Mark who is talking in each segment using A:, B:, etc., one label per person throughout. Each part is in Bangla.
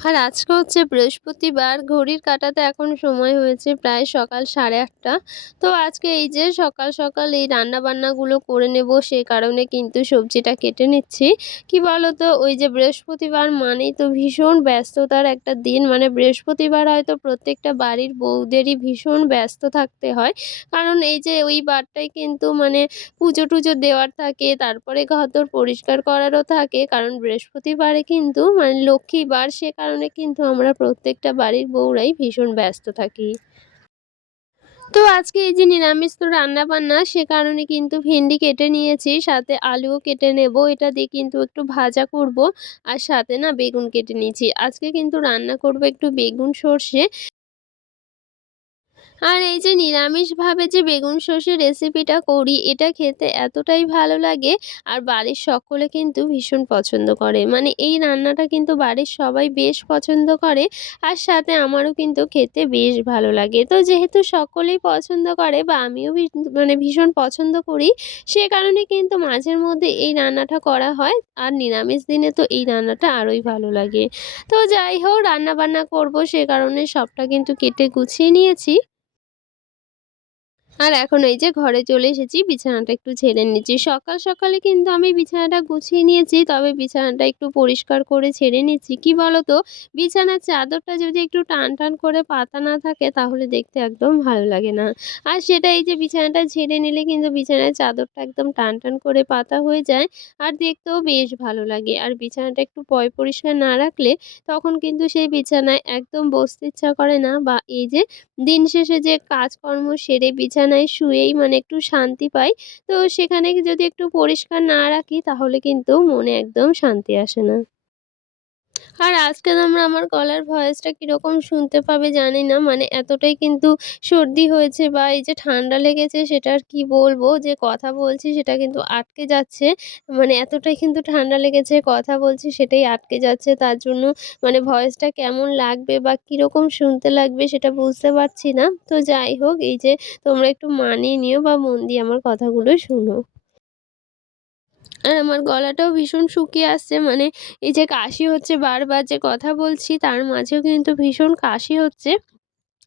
A: আর আজকে হচ্ছে বৃহস্পতিবার, ঘড়ির কাটাতে এখন সময় হয়েছে প্রায় সকাল সাড়ে আটটা। তো আজকে এই যে সকাল সকাল এই রান্না বান্নাগুলো করে নেব, সে কারণে কিন্তু সবজিটা কেটে নিচ্ছি। কি বলো তো ওই যে বৃহস্পতিবার মানেই তো ভীষণ ব্যস্ততার একটা দিন। মানে বৃহস্পতিবার হয়তো প্রত্যেকটা বাড়ির বউদেরই ভীষণ ব্যস্ত থাকতে হয়। কারণ এই যে ওই বারটাই কিন্তু মানে পুজো টুজো দেওয়ার থাকে, তারপরে ঘর পরিষ্কার করারও থাকে। কারণ বৃহস্পতিবারে কিন্তু মানে লক্ষ্মীবার, সে কারণে কিন্তু আমরা প্রত্যেকটা বাড়ির বউরাই ভীষণ ব্যস্ত থাকি। তো আজকে এই যে নিরামিষ তো রান্না বান্না সে কারণে কিন্তু ভেন্ডি কেটে নিয়েছি, সাথে আলুও কেটে নেব। এটা দিয়ে কিন্তু একটু ভাজা করব, আর সাথে না বেগুন কেটে নিয়েছি। আজকে কিন্তু রান্না করব একটু বেগুন সর্ষে। আর এই যে নিরামিষভাবে যে বেগুন সর্ষে রেসিপিটা করি, এটা খেতে এতটাই ভালো লাগে। আর বাড়ির সকলে কিন্তু ভীষণ পছন্দ করে। মানে এই রান্নাটা কিন্তু বাড়ির সবাই বেশ পছন্দ করে। আর সাথে আমারও কিন্তু খেতে বেশ ভালো লাগে। তো যেহেতু সকলেই পছন্দ করে বা আমিও মানে ভীষণ পছন্দ করি, সে কারণে কিন্তু মাঝের মধ্যে এই রান্নাটা করা হয়। আর নিরামিষ দিনে তো এই রান্নাটা আরোই ভালো লাগে। তো যাই হোক রান্না বান্না করব সে কারণে সবটা কিন্তু কেটে গুছিয়ে নিয়েছি। আর এখন এই যে ঘরে চলে এসেছি, বিছানাটা একটু ছেড়ে নিচ্ছি। সকাল সকালে কিন্তু আমি বিছানাটা গুছিয়ে নিয়েছি, তবে বিছানাটা একটু পরিষ্কার করে ছেড়ে নিচ্ছি। কি বলতো? বিছানার চাদরটা যদি একটু টান টান করে পাতা না থাকে, তাহলে দেখতে একদম ভালো লাগে না। আর সেটা এই যে বিছানাটা ছেড়ে নিলে কিন্তু বিছানার চাদরটা একদম টান টান করে পাতা হয়ে যায়, আর দেখতেও বেশ ভালো লাগে। আর বিছানাটা একটু পয় পরিষ্কার না রাখলে তখন কিন্তু সেই বিছানায় একদম বসতে ইচ্ছা করে না, বা এই যে দিন শেষে যে কাজকর্ম সেরে বিছানায় শুয়েই মানে একটু শান্তি পাই। তো সেখানে যদি একটু পরিষ্কার না রাখি তাহলে কিন্তু মনে একদম শান্তি আসে না। আর আজকে তোমরা আমার গলার ভয়েসটা কীরকম শুনতে পাবে জানি না মানে এতটাই কিন্তু সর্দি হয়েছে বা এই যে ঠান্ডা লেগেছে সেটা আর কী বলব, যে কথা বলছি সেটা কিন্তু আটকে যাচ্ছে মানে এতটাই কিন্তু ঠান্ডা লেগেছে কথা বলছি সেটাই আটকে যাচ্ছে, তার জন্য মানে ভয়েসটা কেমন লাগবে বা কীরকম শুনতে লাগবে সেটা বুঝতে পারছি না, তো যাই হোক এই যে তোমরা একটু মানিয়ে নিও বা মন দিয়ে আমার কথাগুলো শুনো। আর আমার গলাটাও ভীষণ শুকিয়ে আসছে। মানে এই যে কাশি হচ্ছে বারবার যে কথা বলছি, তার মাঝেও কিন্তু ভীষণ কাশি হচ্ছে।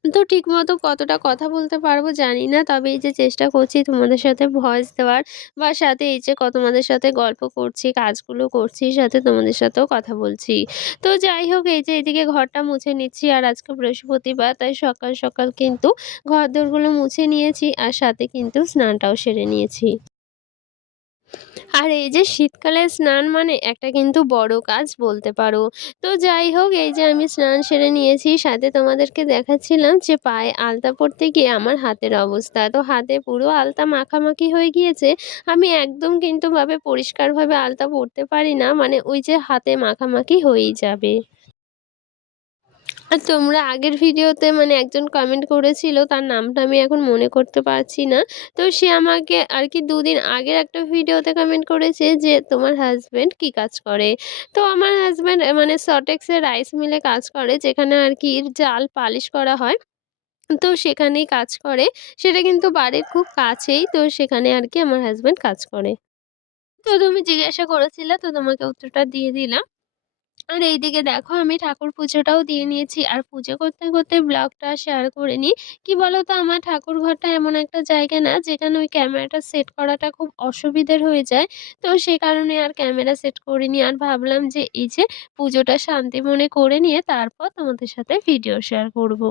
A: তো ঠিকমতো কতটা কথা বলতে পারব জানি না, তবে এই যে চেষ্টা করছি তোমাদের সাথে ভয়েস দেওয়ার বা সাথে এই যে তোমাদের সাথে গল্প করছি, কাজগুলো করছি, সাথে তোমাদের সাথেও কথা বলছি। তো যাই হোক, এই যে এদিকে ঘরটা মুছে নিচ্ছি আর আজকে বৃহস্পতিবার, তাই সকাল সকাল কিন্তু ঘর দোরগুলো মুছে নিয়েছি আর সাথে কিন্তু স্নানটাও সেরে নিয়েছি। আর এই যে শীতকালে স্নান মানে একটা কিন্তু বড় কাজ বলতে পারো। তো যাই হোক, এই যে আমি স্নান সেরে নিয়েছি, সাথে তোমাদেরকে দেখাচ্ছিলাম যে পায়ে আলতা পড়তে গিয়ে আমার হাতের অবস্থা। তো হাতে পুরো আলতা মাখামাখি হয়ে গিয়েছে। আমি একদম কিন্তু ভাবে পরিষ্কারভাবে আলতা পরতে পারি না মানে ওই যে হাতে মাখামাখি হয়েই যাবে। তোমরা আগের ভিডিওতে মানে একজন কমেন্ট করেছিল, তার নামটা আমি এখন মনে করতে পারছি না। তো সে আমাকে আর কি দুদিন আগের একটা ভিডিওতে কমেন্ট করেছে যে, তোমার হাজব্যান্ড কি কাজ করে? তো আমার হাজব্যান্ড মানে সটেক্সের রাইস মিলে কাজ করে, যেখানে আর কি জাল পালিশ করা হয়। তো সেখানেই কাজ করে। সেটা কিন্তু বাড়ির খুব কাছেই, তো সেখানে আর কি আমার হাজব্যান্ড কাজ করে। তো তুমি জিজ্ঞাসা করেছিলে, তো তোমাকে উত্তরটা দিয়ে দিলাম। আর এইদিকে দেখো আমি ঠাকুর পুজোটাও দিয়ে নিয়েছি। আর পুজো করতে করতে ব্লগটা শেয়ার করে নিই। কী বলো তো আমার ঠাকুর ঘরটা এমন একটা জায়গা না, যেখানে ওই ক্যামেরাটা সেট করাটা খুব অসুবিধের হয়ে যায়। তো সে কারণে আর ক্যামেরা সেট করে করিনি। আর ভাবলাম যে এই যে পুজোটা শান্তি মনে করে নিয়ে তারপর তোমাদের সাথে ভিডিও শেয়ার করব।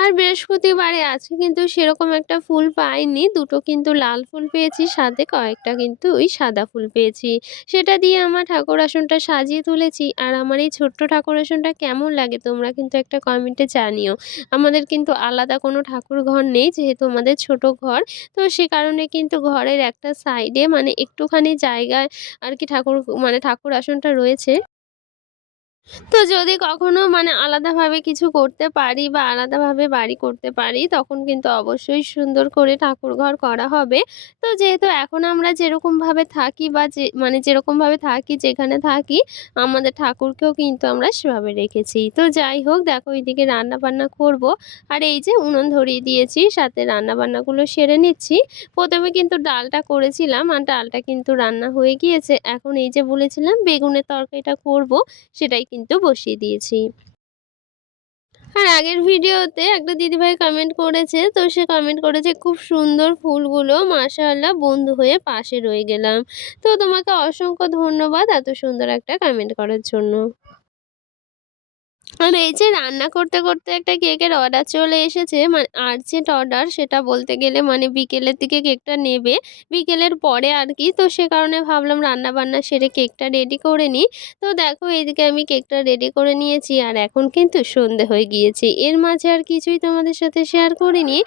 A: আর বৃহস্পতিবারে আজকে কিন্তু সেরকম একটা ফুল পাইনি। দুটো কিন্তু লাল ফুল পেয়েছি, সাথে কয়েকটা কিন্তু ওই সাদা ফুল পেয়েছি। সেটা দিয়ে আমার ঠাকুর আসনটা সাজিয়ে তুলেছি। আর আমার এই ছোট্ট ঠাকুর আসনটা কেমন লাগে তোমরা কিন্তু একটা কমেন্টে জানিও। আমাদের কিন্তু আলাদা কোনো ঠাকুর ঘর নেই, যেহেতু আমাদের ছোট ঘর। তো সে কারণে কিন্তু ঘরের একটা সাইডে মানে একটুখানি জায়গায় আর কি ঠাকুর মানে ঠাকুর আসনটা রয়েছে। তো যদি কখনো মানে আলাদাভাবে কিছু করতে পারি বা আলাদাভাবে বাড়ি করতে পারি, তখন কিন্তু অবশ্যই সুন্দর করে ঠাকুরঘর করা হবে। তো যেহেতু এখন আমরা যেরকমভাবে থাকি বা যে মানে যেরকমভাবে থাকি, যেখানে থাকি, আমাদের ঠাকুরকেও কিন্তু আমরা সেভাবে রেখেছি। তো যাই হোক, দেখো এইদিকে রান্না বান্না করব। আর এই যে উনুন ধরিয়ে দিয়েছি, সাথে রান্না বান্নাগুলো সেরে নিচ্ছি। প্রথমে কিন্তু ডালটা করেছিলাম আর ডালটা কিন্তু রান্না হয়ে গিয়েছে। এখন এই যে বলেছিলাম, বেগুনের তরকারিটা করব, সেটাই কিন্তু বসিয়ে দিয়েছি। আর আগের ভিডিওতে একটা দিদিভাই কমেন্ট করেছে, তো সে কমেন্ট করেছে, খুব সুন্দর ফুলগুলো, মাশাআল্লাহ, বন্ধু হয়ে পাশে রয়ে গেলাম। তো তোমাকে অসংখ্য ধন্যবাদ এত সুন্দর একটা কমেন্ট করার জন্য। আর এই যে রান্না করতে করতে একটা কেকের অর্ডার চলে এসেছে মানে আর্জেন্ট অর্ডার সেটা বলতে গেলে মানে বিকেলের দিকে কেকটা নেবে। বিকেলের পরে আর কি, তো সে কারণে ভাবলাম রান্না বান্না সেরে কেকটা রেডি করে নিই। তো দেখো এইদিকে আমি কেকটা রেডি করে নিয়েছি আর এখন কিন্তু সন্ধে হয়ে গিয়েছে। এর মাঝে আর কিছুই তোমাদের সাথে শেয়ার করিনি।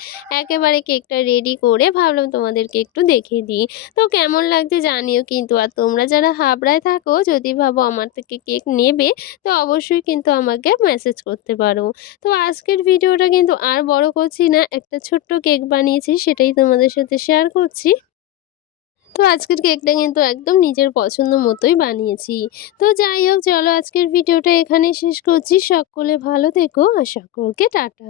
A: একেবারে কেকটা রেডি করে ভাবলাম তোমাদেরকে একটু দেখিয়ে দিই। তো কেমন লাগছে জানিও কিন্তু। আর তোমরা যারা হাবড়ায় থাকো, যদি ভাবো আমার থেকে কেক নেবে, তো অবশ্যই কিন্তু আমাকে মেসেজ করতে পারো। তো আজকের ভিডিওটা কিন্তু আর বড় করছি না, একটা ছোট্ট কেক বানিয়েছি, সেটাই তোমাদের সাথে শেয়ার করছি। তো আজকের কেকটা কিন্তু একদম নিজের পছন্দ মতোই বানিয়েছি। তো যাই হোক, চলো আজকের ভিডিওটা এখানে শেষ করছি। সকলে ভালো থেকো, আর সকলকে টাটা।